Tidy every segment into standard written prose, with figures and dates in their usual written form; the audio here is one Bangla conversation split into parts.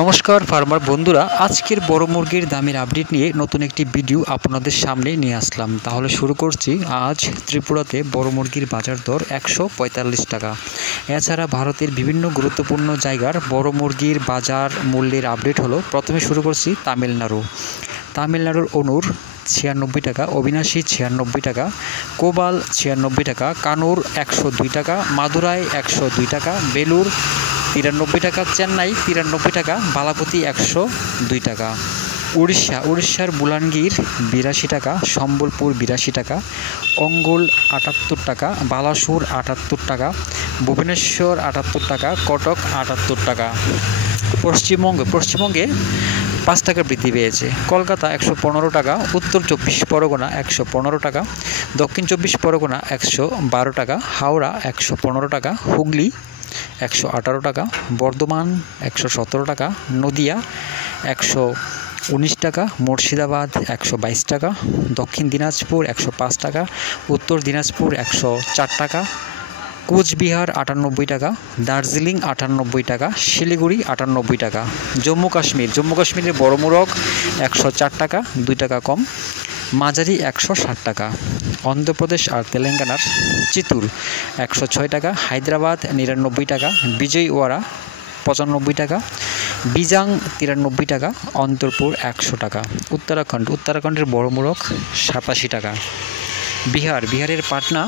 নমস্কার ফার্মার বন্ধুরা, আজকের বড় মুরগির দামের আপডেট নিয়ে নতুন একটি ভিডিও আপনাদের সামনে নিয়ে আসলাম। তাহলে শুরু করছি। আজ ত্রিপুরাতে বড় মুরগির বাজার দর 145 টাকা। এছাড়া ভারতের বিভিন্ন গুরুত্বপূর্ণ জায়গার বড় মুরগির বাজার মূল্যের আপডেট হলো। প্রথমে শুরু করছি তামিলনাড়ুর অনুর 96 টাকা, অবিনাশী 96 টাকা, কোবাল 96 টাকা, কানুর 102 টাকা, মাদুরাই 102 টাকা, বেলুর 93 টাকা, চেন্নাই 93 টাকা, বালাপতি 102 টাকা। উড়িষ্যার বুলানগীর 82 টাকা, সম্বলপুর 82 টাকা, অঙ্গুল 78 টাকা, বালাসুর 78 টাকা, ভুবনেশ্বর 78 টাকা, কটক 78 টাকা। পশ্চিমবঙ্গে 5 টাকা বৃদ্ধি পেয়েছে। কলকাতা 115 টাকা, উত্তর 24 পরগনা 115 টাকা, দক্ষিণ 24 পরগনা 112 টাকা, হাওড়া 115 টাকা, হুগলি 118 টাকা, বর্ধমান 117 টাকা, নদিয়া 119 টাকা, মুর্শিদাবাদ 122 টাকা, দক্ষিণ দিনাজপুর 105 টাকা, উত্তর দিনাজপুর 104 টাকা, কোচবিহার 98 টাকা, দার্জিলিং 98 টাকা, শিলিগুড়ি 98 টাকা। জম্মু কাশ্মীরের বড় মোরগ 104 টাকা, 2 টাকা কম, মাঝারি 160 টাকা। অন্ধ্রপ্রদেশ আর তেলেঙ্গানার চিত্তুর 106 টাকা, হায়দ্রাবাদ 99 টাকা, বিজয়ওয়াড়া 95 টাকা, বিজাং 93 টাকা, অন্তরপুর 100 টাকা। উত্তরাখণ্ডের বড় মোরগ 87 টাকা। বিহারের পাটনা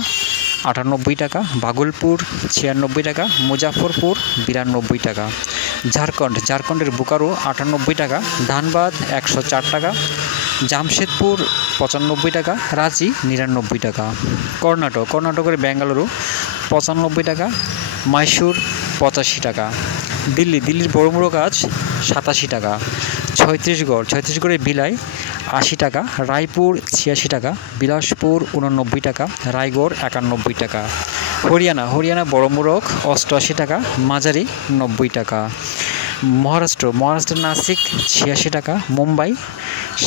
98 টাকা, ভাগলপুর 96 টাকা, মুজাফরপুর 92 টাকা। ঝাড়খণ্ডের বোকারো 98 টাকা, ধানবাদ 104 টাকা, জামশেদপুর 95 টাকা, রাঁচি 99 টাকা। কর্ণাটকের বেঙ্গালুরু 95 টাকা, মাইসুর 85 টাকা। দিল্লির বড় মোরগ আজ 87 টাকা। ছত্তিশগড়ের ভিলাই 80 টাকা, রায়পুর 86 টাকা, বিলাসপুর 89 টাকা, রায়গড় 91 টাকা। হরিয়ানা বড় মোরগ 88 টাকা, মাঝারি 90 টাকা। মহারাষ্ট্র নাসিক 86 টাকা, মুম্বাই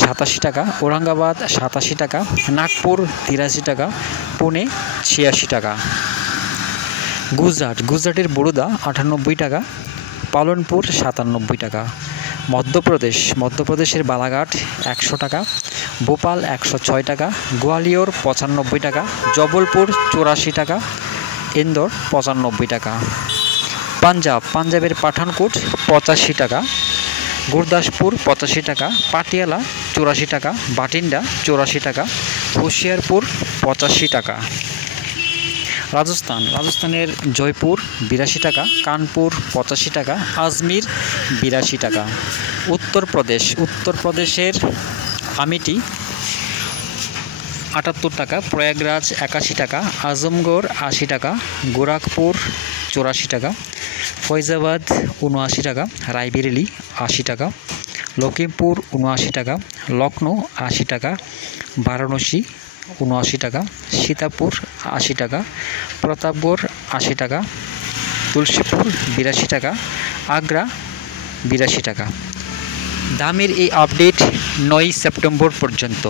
87 টাকা, ঔরঙ্গাবাদ 87 টাকা, নাগপুর 83 টাকা, পুনে 86 টাকা। গুজরাটের বরোদা 98 টাকা, পালনপুর 97 টাকা। মধ্যপ্রদেশের বালাঘাট 100 টাকা, ভোপাল 106 টাকা, গোয়ালিয়র 95 টাকা, জবলপুর 84 টাকা, ইন্দোর 95 টাকা। পাঞ্জাবের পাঠানকোট 85 টাকা, গুরদাসপুর 85 টাকা, পাটিয়ালা 84 টাকা, বাটিন্ডা 84 টাকা, হুশিয়ারপুর 85 টাকা। রাজস্থানের জয়পুর 82 টাকা, কানপুর 85 টাকা, আজমির 82 টাকা। উত্তরপ্রদেশের আমেঠি 78 টাকা, প্রয়াগরাজ 81 টাকা, আজমগড় 80 টাকা, গোরখপুর 84 টাকা, ফৈজাবাদ 79 টাকা, রায়বেরেলি 80 টাকা, লখিমপুর 79 টাকা, লখনৌ 80 টাকা, বারাণসী 79 টাকা, সীতাপুর 80 টাকা, প্রতাপগড় 80 টাকা, তুলসীপুর 82 টাকা, আগ্রা 82 টাকা। দামের এই আপডেট 9 সেপ্টেম্বর পর্যন্ত।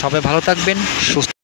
সবাই ভালো থাকবেন, সুস্থ